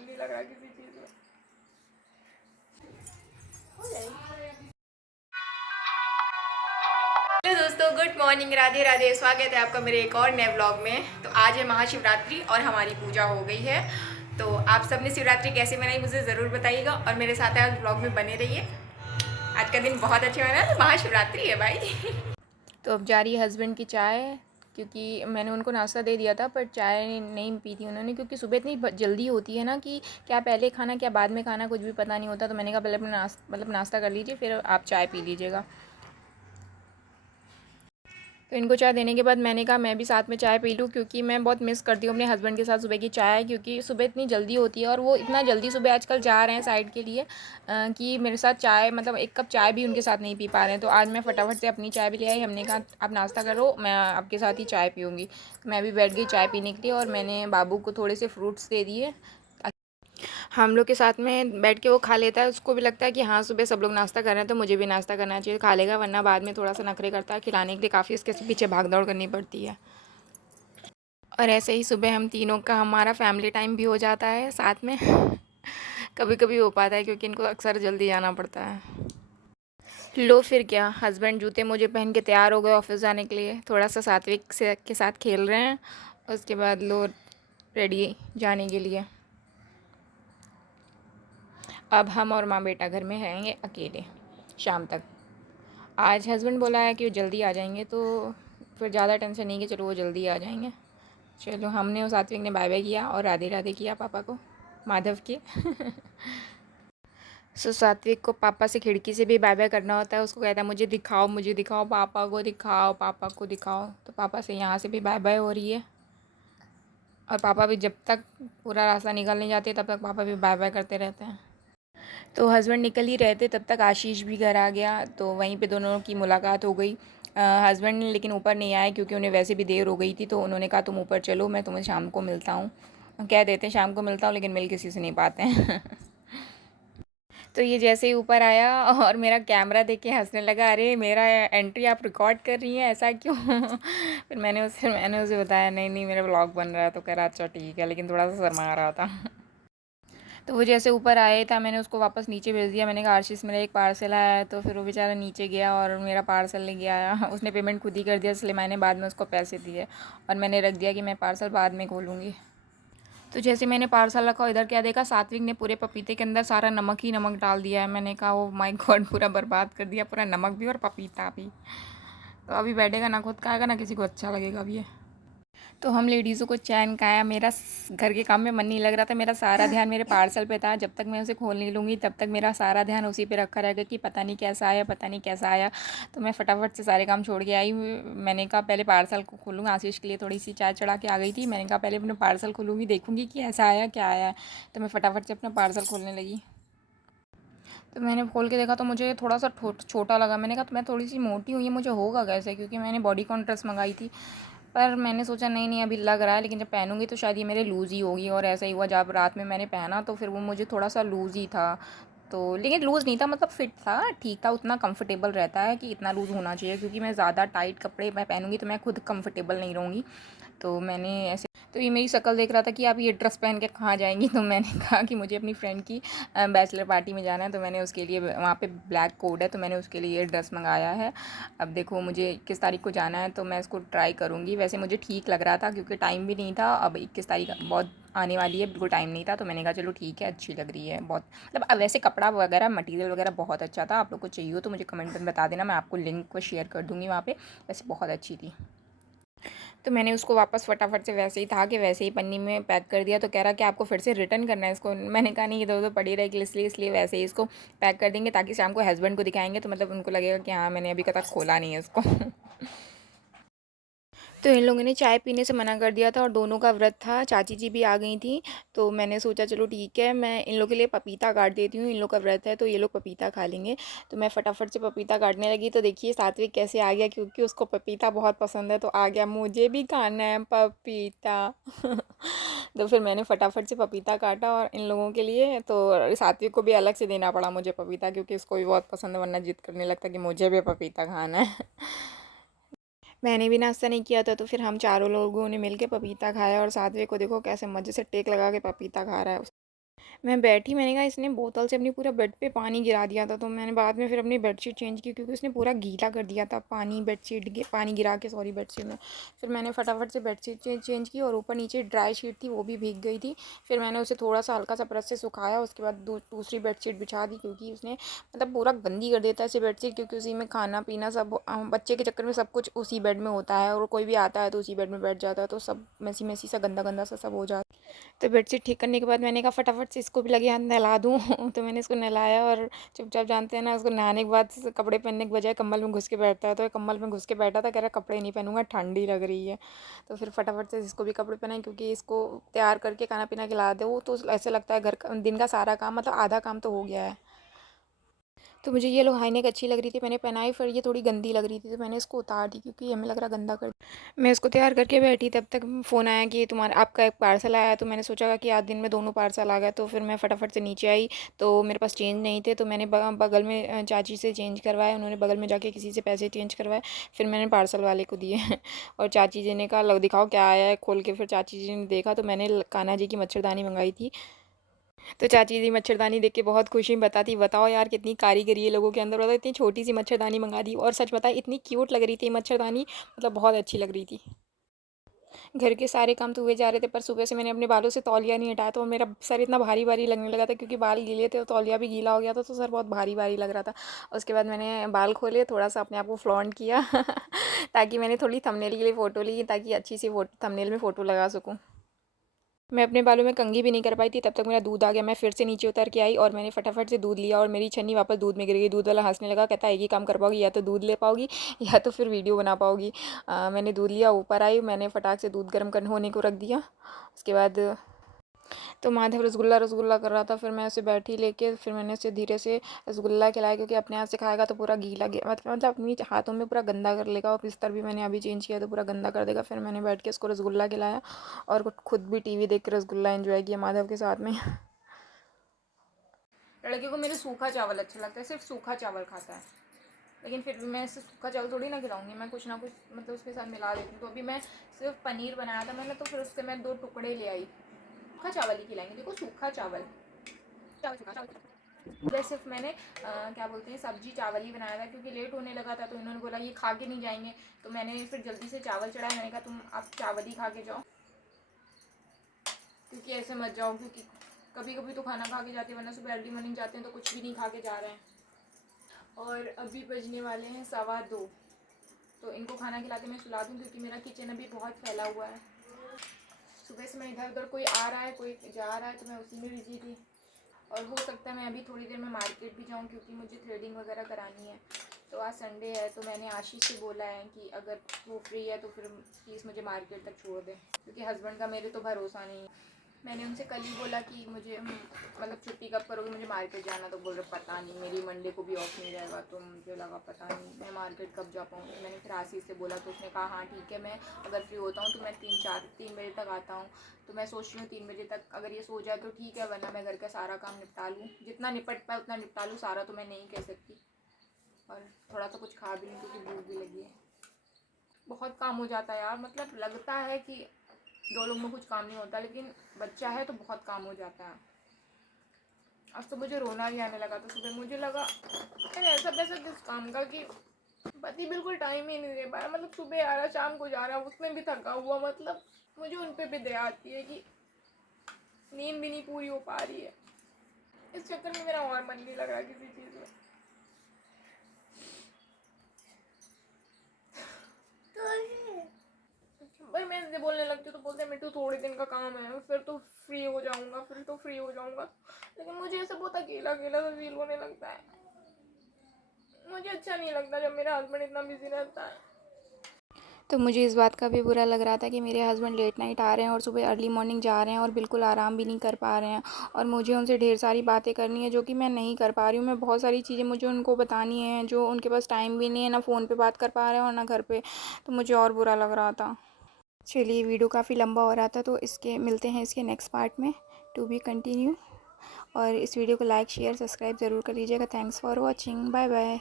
मन नहीं लग रहा किसी चीज़ में। हो जाएगी। हेलो दोस्तों, गुड मॉर्निंग, राधे राधे। स्वागत है आपका मेरे एक और नए व्लॉग में। तो आज है महाशिवरात्रि और हमारी पूजा हो गई है। तो आप सबने शिवरात्रि कैसे मनाई मुझे ज़रूर बताइएगा और मेरे साथ आज व्लॉग में बने रहिए। आज का दिन बहुत अच्छा बना है, महाशिवरात्रि है भाई। तो अब जा रही है हस्बैंड की चाय, क्योंकि मैंने उनको नाश्ता दे दिया था पर चाय नहीं पी थी उन्होंने, क्योंकि सुबह इतनी जल्दी होती है ना कि क्या पहले खाना क्या बाद में खाना कुछ भी पता नहीं होता। तो मैंने कहा पहले अपना नाश्ता कर लीजिए, फिर आप चाय पी लीजिएगा। तो इनको चाय देने के बाद मैंने कहा मैं भी साथ में चाय पी लूँ, क्योंकि मैं बहुत मिस करती हूँ अपने हस्बैंड के साथ सुबह की चाय, क्योंकि सुबह इतनी जल्दी होती है और वो इतना जल्दी सुबह आजकल जा रहे हैं साइड के लिए कि मेरे साथ चाय मतलब एक कप चाय भी उनके साथ नहीं पी पा रहे हैं। तो आज मैं फटाफट से अपनी चाय भी ले आई। हमने कहा आप नाश्ता करो, मैं आपके साथ ही चाय पीऊँगी। मैं भी बैठ गई चाय पीने के लिए और मैंने बाबू को थोड़े से फ्रूट्स दे दिए। हम लोग के साथ में बैठ के वो खा लेता है, उसको भी लगता है कि हाँ सुबह सब लोग नाश्ता कर रहे हैं तो मुझे भी नाश्ता करना चाहिए, खा लेगा, वरना बाद में थोड़ा सा नखरे करता है। खिलाने के लिए काफ़ी उसके पीछे भाग दौड़ करनी पड़ती है। और ऐसे ही सुबह हम तीनों का हमारा फैमिली टाइम भी हो जाता है साथ में। कभी कभी हो पाता है क्योंकि इनको अक्सर जल्दी जाना पड़ता है। लो फिर क्या, हस्बैंड जूते मुझे पहन के तैयार हो गए ऑफिस जाने के लिए, थोड़ा सा सात्विक से के साथ खेल रहे हैं। उसके बाद लो रेडी जाने के लिए। अब हम और माँ बेटा घर में रहेंगे अकेले शाम तक। आज हस्बैंड बोला है कि वो जल्दी आ जाएंगे, तो फिर ज़्यादा टेंशन नहीं कि चलो वो जल्दी आ जाएंगे। चलो हमने और सात्विक ने बाय बाय किया और राधे राधे किया पापा को, माधव के। सो सात्विक को पापा से खिड़की से भी बाय बाय करना होता है। उसको कहता है मुझे दिखाओ, पापा को दिखाओ, पापा को दिखाओ। तो पापा से यहाँ से भी बाय बाय हो रही है। और पापा भी जब तक पूरा रास्ता निकल नहीं जाते तब तक पापा भी बाय बाय करते रहते हैं। तो हस्बैंड निकल ही रहे थे तब तक आशीष भी घर आ गया, तो वहीं पे दोनों की मुलाकात हो गई। हस्बैंड लेकिन ऊपर नहीं आए क्योंकि उन्हें वैसे भी देर हो गई थी। तो उन्होंने कहा तुम ऊपर चलो, मैं तुम्हें शाम को मिलता हूँ। कह देते हैं शाम को मिलता हूँ, लेकिन मिल किसी से नहीं पाते हैं। तो ये जैसे ही ऊपर आया और मेरा कैमरा देख के हंसने लगा, अरे मेरा एंट्री आप रिकॉर्ड कर रही हैं, ऐसा क्यों? फिर मैंने उसे बताया नहीं नहीं मेरा व्लॉग बन रहा है। तो कह रहा अच्छा ठीक है, लेकिन थोड़ा सा शर्मा रहा था। तो वो जैसे ऊपर आए था मैंने उसको वापस नीचे भेज दिया। मैंने कहा आशीष मेरा एक पार्सल आया है। तो फिर वो बेचारा नीचे गया और मेरा पार्सल लेके आया। उसने पेमेंट खुद ही कर दिया, इसलिए मैंने बाद में उसको पैसे दिए और मैंने रख दिया कि मैं पार्सल बाद में खोलूँगी। तो जैसे मैंने पार्सल रखा, इधर क्या देखा, सात्विक ने पूरे पपीते के अंदर सारा नमक ही नमक डाल दिया है। मैंने कहा ओ माय गॉड, पूरा बर्बाद कर दिया, पूरा नमक भी और पपीता भी। तो अभी बैठेगा ना खुद खाएगा ना किसी को अच्छा लगेगा अभी ये। तो हम लेडीज़ों को चैन का आया, मेरा घर के काम में मन नहीं लग रहा था, मेरा सारा ध्यान मेरे पार्सल पे था। जब तक मैं उसे खोल नहीं लूँगी तब तक मेरा सारा ध्यान उसी पे रखा रहेगा कि पता नहीं कैसा आया, पता नहीं कैसा आया। तो मैं फटाफट से सारे काम छोड़ के आई। मैंने कहा पहले पार्सल को खोलूँगा। आशीष के लिए थोड़ी सी चाय चढ़ा के आ गई थी। मैंने कहा पहले अपने पार्सल खोलूँगी, देखूँगी कि ऐसा आया क्या आया। तो मैं फटाफट से अपना पार्सल खोलने लगी। तो मैंने खोल के देखा तो मुझे थोड़ा सा छोटा लगा। मैंने कहा तो मैं थोड़ी सी मोटी हुई है, मुझे होगा कैसे, क्योंकि मैंने बॉडीकॉन ड्रेस मंगाई थी। पर मैंने सोचा नहीं नहीं अभी लग रहा है, लेकिन जब पहनूंगी तो शायद ये मेरे लूज़ ही होगी। और ऐसा ही हुआ, जब रात में मैंने पहना तो फिर वो मुझे थोड़ा सा लूज़ ही था। तो लेकिन लूज़ नहीं था, मतलब फिट था, ठीक था, उतना कंफर्टेबल रहता है कि इतना लूज़ होना चाहिए, क्योंकि मैं ज़्यादा टाइट कपड़े मैं पहनूंगी तो मैं खुद कंफर्टेबल नहीं रहूँगी। तो मैंने ऐसे, तो ये मेरी शक्ल देख रहा था कि आप ये ड्रेस पहन के कहाँ जाएंगी। तो मैंने कहा कि मुझे अपनी फ्रेंड की बैचलर पार्टी में जाना है, तो मैंने उसके लिए वहाँ पे ब्लैक कोड है तो मैंने उसके लिए ये ड्रेस मंगाया है। अब देखो मुझे 21 तारीख को जाना है तो मैं इसको ट्राई करूँगी। वैसे मुझे ठीक लग रहा था क्योंकि टाइम भी नहीं था, अब 21 तारीख बहुत आने वाली है, बिल्कुल टाइम नहीं था। तो मैंने कहा चलो ठीक है, अच्छी लग रही है बहुत, मतलब अब वैसे कपड़ा वगैरह मटेरियल वगैरह बहुत अच्छा था। आप लोग को चाहिए हो तो मुझे कमेंट में बता देना, मैं आपको लिंक को शेयर कर दूँगी वहाँ पे। वैसे बहुत अच्छी थी। तो मैंने उसको वापस फटाफट से वैसे ही था कि वैसे ही पन्नी में पैक कर दिया। तो कह रहा कि आपको फिर से रिटर्न करना है इसको। मैंने कहा नहीं, इधर उधर पड़ी रहेगी, इसलिए वैसे ही इसको पैक कर देंगे, ताकि शाम को हस्बैंड को दिखाएंगे तो मतलब उनको लगेगा कि हाँ मैंने अभी तक खोला नहीं है इसको। तो इन लोगों ने चाय पीने से मना कर दिया था और दोनों का व्रत था। चाची जी भी आ गई थी। तो मैंने सोचा चलो ठीक है, मैं इन लोगों के लिए पपीता काट देती हूँ, इन लोग का व्रत है तो ये लोग पपीता खा लेंगे। तो मैं फटाफट से पपीता काटने लगी। तो देखिए सात्विक कैसे आ गया, क्योंकि उसको पपीता बहुत पसंद है, तो आ गया मुझे भी खाना है पपीता। तो फिर मैंने फटाफट से पपीता काटा और इन लोगों के लिए। तो सात्विक को भी अलग से देना पड़ा मुझे पपीता, क्योंकि उसको भी बहुत पसंद है, वरना जिद करने लगता कि मुझे भी पपीता खाना है। मैंने भी नाश्ता नहीं किया था, तो फिर हम चारों लोगों ने मिलके पपीता खाया। और सात्विक को देखो कैसे मज़े से टेक लगा के पपीता खा रहा है। मैं बैठी, मैंने कहा इसने बोतल से अपनी पूरा बेड पे पानी गिरा दिया था, तो मैंने बाद में फिर अपनी बेडशीट चेंज की क्योंकि उसने पूरा गीला कर दिया था पानी, पानी गिरा के, सॉरी, बेडशीट में। फिर मैंने फटाफट से बेडशीट चेंज की और ऊपर नीचे ड्राई शीट थी वो भी भीग गई थी। फिर मैंने उसे थोड़ा सा हल्का सा ब्रश से सुखाया, उसके बाद दूसरी बेडशीट बिछा दी क्योंकि उसने मतलब पूरा गंदी कर देता है ऐसे बेडशीट, क्योंकि उसी में खाना पीना सब, बच्चे के चक्कर में सब कुछ उसी बेड में होता है और कोई भी आता है तो उसी बेड में बैठ जाता है, तो सब मैसी मैसी सा गंदा गंदा सा सब हो जाता है। तो बेडशीट ठीक करने के बाद मैंने कहा फटाफट से इसको भी लगे हाथ नहला दूँ तो मैंने इसको नहलाया और चुपचाप, जानते हैं ना, उसको नहाने के बाद कपड़े पहनने के बजाय कम्बल में घुस के बैठता है, तो कम्बल में घुस के बैठा था, कह रहा कपड़े नहीं पहनूंगा, ठंडी लग रही है। तो फिर फटाफट से इसको भी कपड़े पहनाए क्योंकि इसको तैयार करके खाना पीना खिला दो तो ऐसे लगता है घर का दिन का सारा काम, मतलब आधा काम तो हो गया है। तो मुझे ये हाईनेक अच्छी लग रही थी, मैंने पहनाई, फिर ये थोड़ी गंदी लग रही थी तो मैंने इसको उतार दी क्योंकि हमें लग रहा गंदा कर। मैं इसको तैयार करके बैठी, तब तक फ़ोन आया कि तुम्हारा आपका एक पार्सल आया, तो मैंने सोचा कि आज दिन में दोनों पार्सल आ गया, तो फिर मैं फटाफट से नीचे आई तो मेरे पास चेंज नहीं थे, तो मैंने बगल में चाची से चेंज करवाए, उन्होंने बगल में जाके किसी से पैसे चेंज करवाए, फिर मैंने पार्सल वाले को दिए और चाची जी ने कहा लो दिखाओ क्या आया है, खोल के फिर चाची जी ने देखा तो मैंने कान्हा जी की मच्छरदानी मंगाई थी। तो चाची जी मच्छरदानी देख के बहुत खुशी, बताती बताओ यार कितनी कारीगरी है लोगों के अंदर, बताओ इतनी छोटी सी मच्छरदानी मंगा दी और सच बताए इतनी क्यूट लग रही थी मच्छरदानी, मतलब बहुत अच्छी लग रही थी। घर के सारे काम तो हुए जा रहे थे पर सुबह से मैंने अपने बालों से तौलिया नहीं हटाया, तो मेरा सर इतना भारी भारी लगने लगा था क्योंकि बाल गीले थे और तौलिया भी गीला हो गया था, तो सर बहुत भारी भारी लग रहा था। उसके बाद मैंने बाल खोले, थोड़ा सा अपने आप को फ्लॉन्ट किया ताकि मैंने थोड़ी थंबनेल के लिए फ़ोटो ली ताकि अच्छी सी थंबनेल में फ़ोटो लगा सकूँ। मैं अपने बालों में कंघी भी नहीं कर पाई थी, तब तक मेरा दूध आ गया, मैं फिर से नीचे उतर के आई और मैंने फटाफट से दूध लिया और मेरी छन्नी वापस दूध में गिर गई। दूध वाला हंसने लगा, कहता एक ही काम कर पाओगी, या तो दूध ले पाओगी या तो फिर वीडियो बना पाओगी। मैंने दूध लिया, ऊपर आई, मैंने फटाक से दूध गर्म करने होने को रख दिया। उसके बाद तो माधव रसगुल्ला रसगुल्ला कर रहा था, फिर मैं उसे बैठी लेके, फिर मैंने उसे धीरे से रसगुल्ला खिलाया क्योंकि अपने हाथ से खाएगा तो पूरा गीला मतलब अपनी हाथों में पूरा गंदा कर लेगा, और बिस्तर भी मैंने अभी चेंज किया तो पूरा गंदा कर देगा। फिर मैंने बैठ के उसको रसगुल्ला खिलाया और खुद भी टीवी देख के रसगुल्ला एंजॉय किया माधव के साथ में। लड़के को मेरे सूखा चावल अच्छा लगता है, सिर्फ सूखा चावल खाता है, लेकिन फिर भी मैं इसे सूखा चावल थोड़ी ना खिलाऊंगी, मैं कुछ ना कुछ मतलब उसके साथ मिला देती हूँ। तो अभी मैं सिर्फ पनीर बनाया था मैंने, तो फिर उससे मैं 2 टुकड़े ले आई। सूखा चावल ही खिलाएंगे, देखो सूखा चावल, चावल सूखा चावल। सिर्फ मैंने क्या बोलते हैं सब्जी चावल ही बनाया था क्योंकि लेट होने लगा था, तो इन्होंने बोला ये खा के नहीं जाएंगे, तो मैंने फिर जल्दी से चावल चढ़ाया। मैंने कहा तुम आप चावल ही खा के जाओ क्योंकि ऐसे मत जाओ, क्योंकि कभी कभी तो खाना खा के जाते हैं, वरना सुबह अर्ली मॉर्निंग जाते हैं तो कुछ भी नहीं खा के जा रहे हैं। और अभी बजने वाले हैं 2:15, तो इनको खाना खिलाते मैं सुला दूँ क्योंकि मेरा किचन अभी बहुत फैला हुआ है। सुबह से मैं इधर उधर, कोई आ रहा है कोई जा रहा है, तो मैं उसी में बिजी थी। और हो सकता है मैं अभी थोड़ी देर में मार्केट भी जाऊँ क्योंकि मुझे थ्रेडिंग वगैरह करानी है। तो आज संडे है, तो मैंने आशीष से बोला है कि अगर वो फ्री है तो फिर प्लीज़ मुझे मार्केट तक छोड़ दे, क्योंकि हस्बैंड का मेरे तो भरोसा नहीं है। मैंने उनसे कल ही बोला कि मुझे मतलब छुट्टी कब करोगे, मुझे मार्केट जाना, तो बोल रहे पता नहीं, मेरी मंडे को भी ऑफ नहीं रहेगा, तो मुझे लगा पता नहीं मैं मार्केट कब जा पाऊँगी। मैंने फिर आशीष से बोला तो उसने कहा हाँ ठीक है, मैं अगर फ्री होता हूँ तो मैं 3 बजे तक आता हूँ। तो मैं सोच रही हूँ 3 बजे तक अगर ये सो जाए तो ठीक है, वरना मैं घर का सारा काम निपटा लूँ, जितना निपट पाए उतना निपटा लूँ, सारा तो मैं नहीं कह सकती। और थोड़ा सा कुछ खा भी लूँ क्योंकि भूख भी लगी है। बहुत काम हो जाता है यार, मतलब लगता है कि 2 लोग में कुछ काम नहीं होता, लेकिन बच्चा है तो बहुत काम हो जाता है। आज तो मुझे रोना भी आने लगा था सुबह, मुझे लगा यार ऐसा पैसा किस काम का कि पति बिल्कुल टाइम ही नहीं दे पाया, मतलब सुबह आ रहा शाम को जा रहा, उसमें भी थका हुआ, मतलब मुझे उन पर भी दया आती है कि नींद भी नहीं पूरी हो पा रही है। इस चक्कर में मेरा और मन नहीं लग रहा किसी चीज़ में। भाई मैं इनसे बोलने लगती हूँ तो बोलते हैं मिट्टू थोड़े दिन का काम है, फिर तो फ्री हो जाऊंगा, फिर तो फ्री हो जाऊंगा, लेकिन मुझे ऐसा बहुत अकेला अकेला सा फील होने लगता है। मुझे अच्छा नहीं लगता जब मेरा हस्बैंड इतना बिजी रहता है। तो मुझे इस बात का भी बुरा लग रहा था कि मेरे हस्बैंड लेट नाइट आ रहे हैं और सुबह अर्ली मॉर्निंग जा रहे हैं और बिल्कुल आराम भी नहीं कर पा रहे हैं, और मुझे उनसे ढेर सारी बातें करनी है जो कि मैं नहीं कर पा रही हूँ। मैं बहुत सारी चीज़ें मुझे उनको बतानी है जो उनके पास टाइम भी नहीं है, ना फ़ोन पे बात कर पा रहे हैं और ना घर पे, तो मुझे और बुरा लग रहा था। चलिए वीडियो काफ़ी लंबा हो रहा था, तो इसके मिलते हैं इसके नेक्स्ट पार्ट में, टू बी कंटिन्यू। और इस वीडियो को लाइक शेयर सब्सक्राइब ज़रूर कर लीजिएगा। Thanks for watching, bye bye.